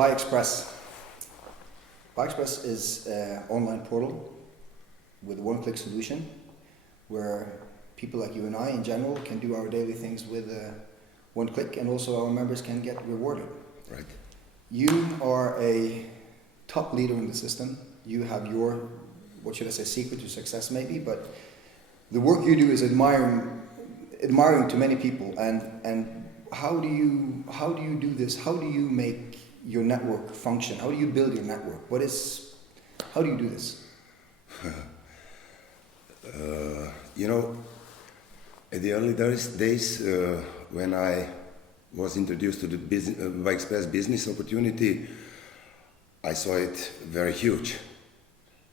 ByXpress. ByXpress is an online portal with a one-click solution where people like you and I in general can do our daily things with one click, and also our members can get rewarded. Right. You are a top leader in the system. You have your, what should I say, secret to success maybe, but the work you do is admiring to many people. And how do you do this? How do you make your network function? How do you build your network? How do you do this? At the early days, when I was introduced to the ByXpress business opportunity, I saw it very huge,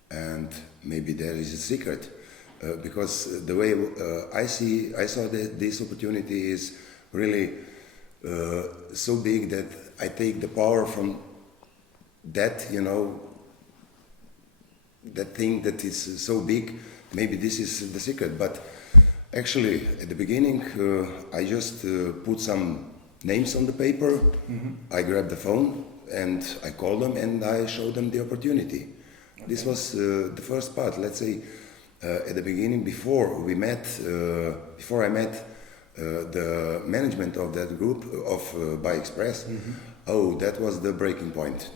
and maybe there is a secret, because the way I saw that this opportunity is really so big that I take the power from that, that thing that is so big. Maybe this is the secret, but actually at the beginning I just put some names on the paper. Mm-hmm. I grabbed the phone and I called them and I showed them the opportunity. Okay. This was the first part. Let's say at the beginning, before I met the management of that group of ByXpress. Mm-hmm. Oh, that was the breaking point.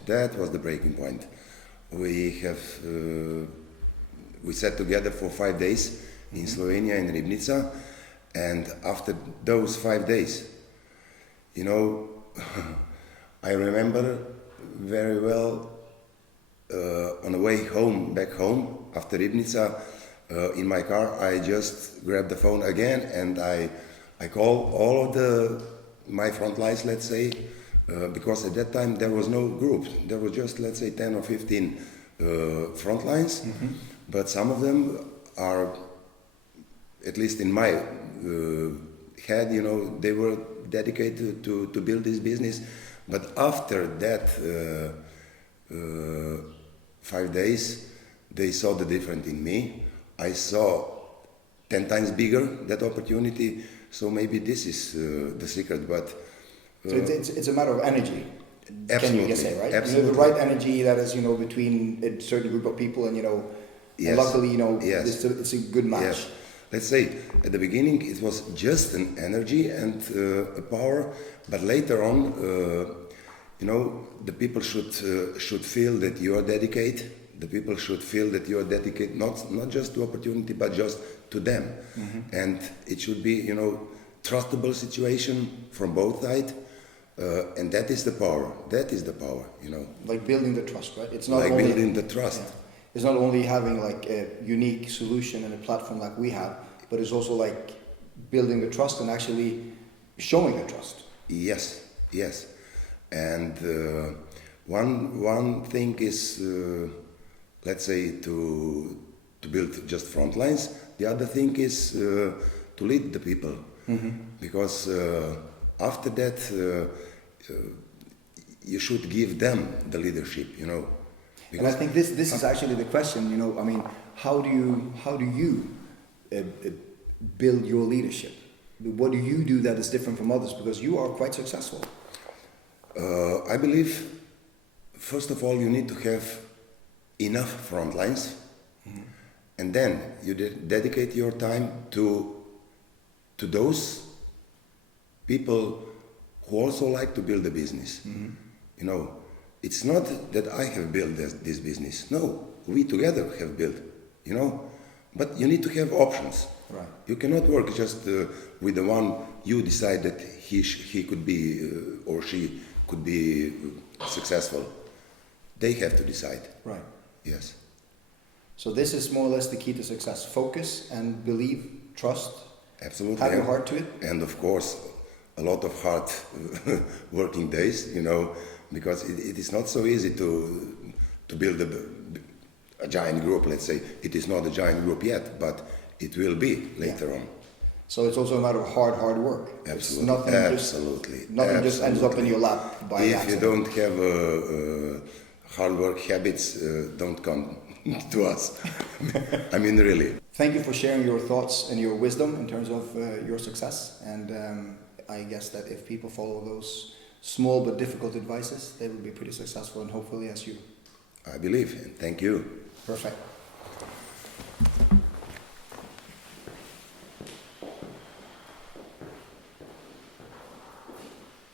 We sat together for 5 days in Slovenia, in Ribnica, and after those 5 days, I remember very well on the way home, back home, after Ribnica, in my car, I just grabbed the phone again and I called all of my front lines, let's say, because at that time there was no group. There was just, let's say, 10 or 15 front lines, mm-hmm. But some of them are, at least in my head, they were dedicated to build this business. But after that 5 days, they saw the difference in me. I saw 10 times bigger that opportunity. So maybe this is the secret. But so it's a matter of energy. Absolutely. Can you say, right? Absolutely. The right energy that is, between a certain group of people, and yes. And luckily, yes. it's a good match. Yes. Let's say at the beginning it was just an energy and a power, but later on, the people should feel that you are dedicated. The people should feel that you are dedicated not just to opportunity, but just to them. Mm-hmm. And it should be, trustable situation from both sides. And that is the power. Like building the trust, right? It's not like only building the trust. Yeah. It's not only having like a unique solution and a platform like we have, but it's also like building the trust and actually showing the trust. Yes. And one thing is, let's say, to build just front lines. The other thing is to lead the people, mm-hmm. Because after that you should give them the leadership, And I think this is actually the question. How do you build your leadership? What do you do that is different from others? Because you are quite successful. I believe, first of all, you need to have enough front lines, mm-hmm. And then you dedicate your time to those people who also like to build a business. Mm-hmm. It's not that I have built this business. No, we together have built, But you need to have options. Right. You cannot work just with the one you decide that he could be or she could be successful. They have to decide. Right. Yes. So this is more or less the key to success. Focus and believe, trust. Absolutely. Have your heart to it. And of course, a lot of hard working days, because it is not so easy to build a giant group, let's say. It is not a giant group yet, but it will be later on. So it's also a matter of hard work. Absolutely. Nothing just ends up in your lap by accident. If you don't have hard work habits, don't come to us. I mean, really. Thank you for sharing your thoughts and your wisdom in terms of your success. And I guess that if people follow small but difficult advices, they will be pretty successful and hopefully as you. I believe, and thank you. Perfect.